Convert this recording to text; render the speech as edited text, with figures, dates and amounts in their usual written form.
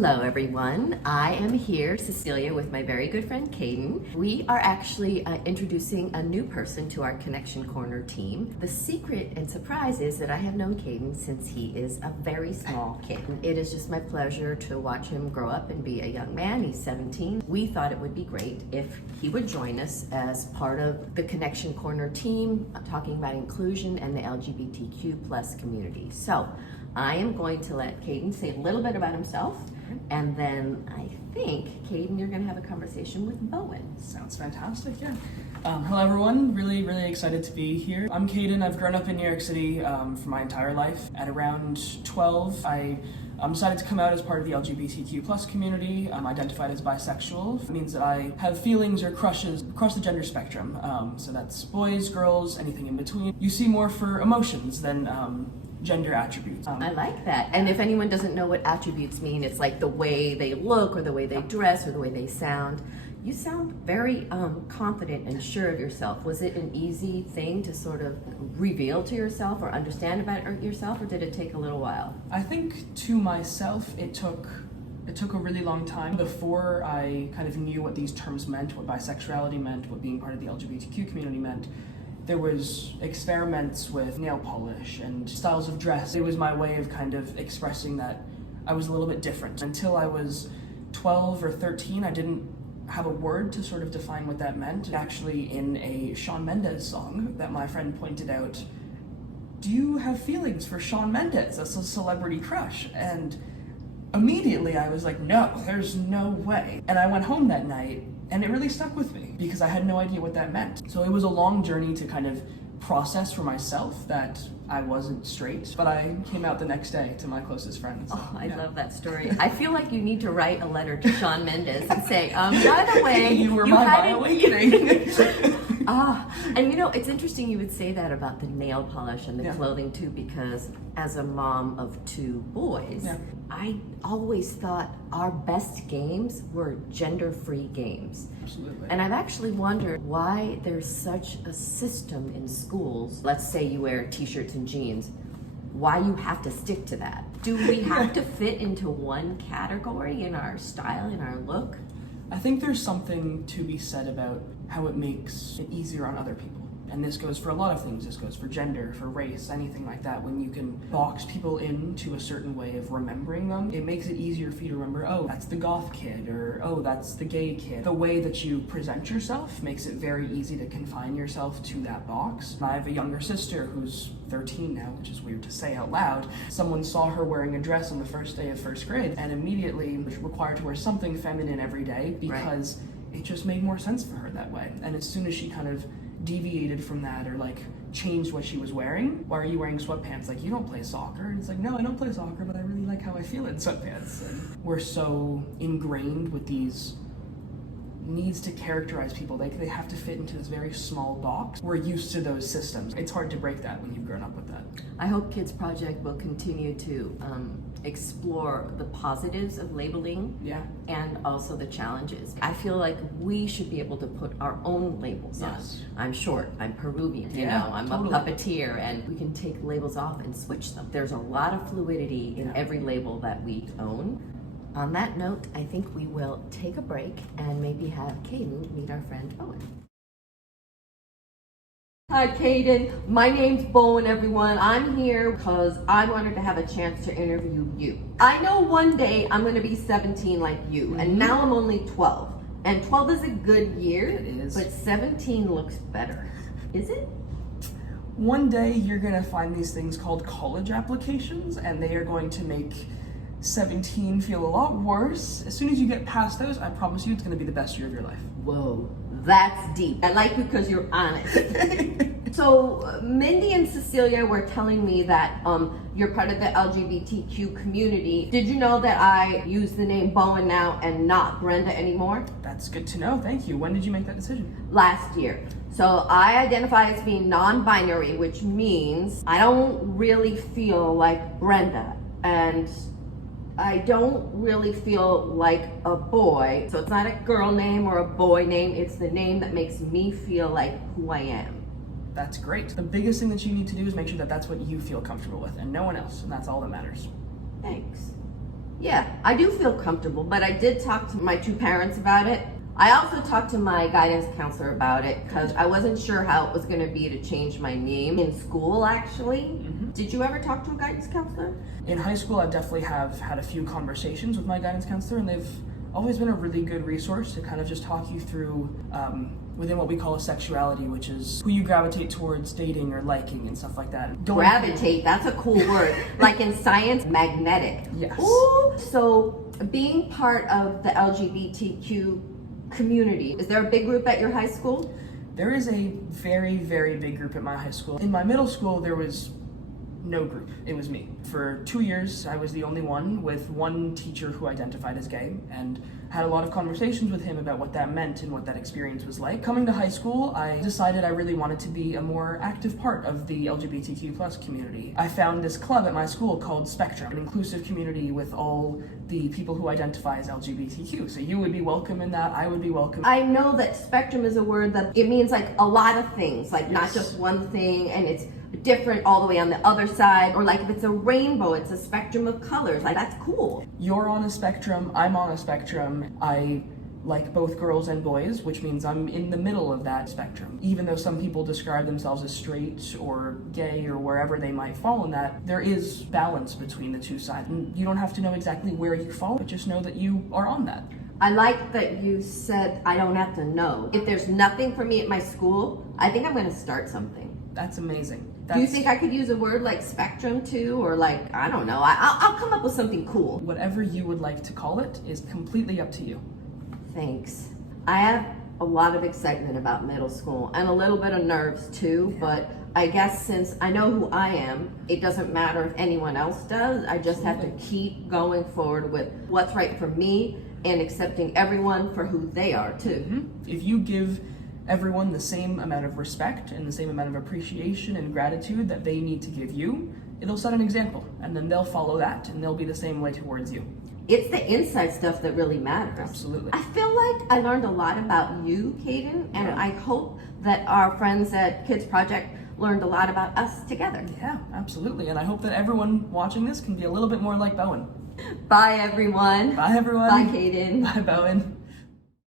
Hello everyone, I am here, Cecilia, with my very good friend Kaeden. We are actually introducing a new person to our Connection Corner team. The secret and surprise is that I have known Kaeden since he is a very small kid. It is just my pleasure to watch him grow up and be a young man. He's 17. We thought it would be great if he would join us as part of the Connection Corner team, talking about inclusion and the LGBTQ+ community. So I am going to let Kaeden say a little bit about himself, and then I think, Kaeden, you're going to have a conversation with Bowen. Sounds fantastic, yeah. Hello everyone, really excited to be here. I'm Kaeden. I've grown up in New York City for my entire life. At around 12, I decided to come out as part of the LGBTQ+ community. I'm identified as bisexual. It means that I have feelings or crushes across the gender spectrum. So that's boys, girls, anything in between. You see more for emotions than gender attributes. I like that. And if anyone doesn't know what attributes mean, it's like the way they look or the way they dress or the way they sound. You sound very confident and sure of yourself. Was it an easy thing to sort of reveal to yourself or understand about yourself, or did it take a little while? I think to myself, it took a really long time before I kind of knew what these terms meant, what bisexuality meant, what being part of the LGBTQ community meant. There was experiments with nail polish and styles of dress. It was my way of kind of expressing that I was a little bit different. Until I was 12 or 13, I didn't have a word to sort of define what that meant. Actually, in a Shawn Mendes song that my friend pointed out, do you have feelings for Shawn Mendes? That's a celebrity crush. And immediately I was like, no, there's no way. And I went home that night, and it really stuck with me because I had no idea what that meant. So it was a long journey to kind of process for myself that I wasn't straight, but I came out the next day to my closest friends. Oh, I love that story. I feel like you need to write a letter to Shawn Mendes and say, by the way, you were my awakening. And you know, it's interesting you would say that about the nail polish and the clothing too, because as a mom of two boys, I always thought our best games were gender-free games. Absolutely. And I've actually wondered why there's such a system in schools. Let's say you wear t-shirts and jeans, why you have to stick to that. Do we have to fit into one category in our style, in our look? I think there's something to be said about how it makes it easier on other people. And this goes for a lot of things. This goes for gender, for race, anything like that. When you can box people into a certain way of remembering them, it makes it easier for you to remember, oh, that's the goth kid, or oh, that's the gay kid. The way that you present yourself makes it very easy to confine yourself to that box. I have a younger sister who's 13 now, which is weird to say out loud. Someone saw her wearing a dress on the first day of first grade and immediately was required to wear something feminine every day because it just made more sense for her that way. And as soon as she kind of deviated from that or like changed what she was wearing, why are you wearing sweatpants? Like, you don't play soccer. And it's like, no, I don't play soccer, but I really like how I feel in sweatpants. And we're so ingrained with these needs to characterize people. They have to fit into this very small box. We're used to those systems. It's hard to break that when you've grown up with that. I hope Kids Project will continue to explore the positives of labeling and also the challenges. I feel like we should be able to put our own labels on. I'm short, I'm Peruvian, you know, I'm a puppeteer, and we can take labels off and switch them. There's a lot of fluidity in every label that we own. On that note, I think we will take a break and maybe have Kaeden meet our friend Bowen. Hi Kaeden, my name's Bowen, everyone. I'm here because I wanted to have a chance to interview you. I know one day I'm going to be 17 like you, and now I'm only 12. And 12 is a good year, it is. But 17 looks better. Is it? One day you're going to find these things called college applications, and they are going to make 17 feel a lot worse. As soon as you get past those, I promise you it's going to be the best year of your life. Whoa, that's deep. I like you because you're honest. So Mindy and Cecilia were telling me that you're part of the LGBTQ community. Did you know that I use the name Bowen now and not Brenda anymore? That's good to know, thank you. When did you make that decision? Last year. So I identify as being non-binary, which means I don't really feel like Brenda, and I don't really feel like a boy. So it's not a girl name or a boy name, it's the name that makes me feel like who I am. That's great. The biggest thing that you need to do is make sure that that's what you feel comfortable with and no one else, and that's all that matters. Thanks. Yeah, I do feel comfortable, but I did talk to my two parents about it. I also talked to my guidance counselor about it because I wasn't sure how it was going to be to change my name in school, actually. Did you ever talk to a guidance counselor? In high school, I definitely have had a few conversations with my guidance counselor, and they've always been a really good resource to kind of just talk you through within what we call a sexuality, which is who you gravitate towards dating or liking and stuff like that. Gravitate, that's a cool word. Like in science, magnetic. Yes. Ooh, so being part of the LGBTQ community, is there a big group at your high school? There is a very, very big group at my high school. In my middle school, there was no group. It was me. For 2 years, I was the only one with one teacher who identified as gay and had a lot of conversations with him about what that meant and what that experience was like. Coming to high school, I decided I really wanted to be a more active part of the LGBTQ plus community. I found this club at my school called Spectrum, an inclusive community with all the people who identify as LGBTQ. So you would be welcome in that, I would be welcome. I know that spectrum is a word that it means like a lot of things, like not Yes. just one thing, and it's different all the way on the other side, or like if it's a rainbow, it's a spectrum of colors. Like that's cool. You're on a spectrum, I'm on a spectrum. I like both girls and boys, which means I'm in the middle of that spectrum. Even though some people describe themselves as straight or gay or wherever they might fall in that, there is balance between the two sides. And you don't have to know exactly where you fall, but just know that you are on that. I like that you said I don't have to know. If there's nothing for me at my school, I think I'm going to start something. That's amazing. Do you think I could use a word like spectrum too? Or like, I don't know. I'll come up with something cool. Whatever you would like to call it is completely up to you. Thanks. I have a lot of excitement about middle school and a little bit of nerves too, but I guess since I know who I am, it doesn't matter if anyone else does. I just have to keep going forward with what's right for me and accepting everyone for who they are too. If you give everyone the same amount of respect and the same amount of appreciation and gratitude that they need to give you, it'll set an example, and then they'll follow that and they'll be the same way towards you. It's the inside stuff that really matters. Absolutely. I feel like I learned a lot about you, Kaeden, and I hope that our friends at Kids Project learned a lot about us together. Yeah, absolutely. And I hope that everyone watching this can be a little bit more like Bowen. Bye, everyone. Bye, everyone. Bye, Kaeden. Bye, Bowen.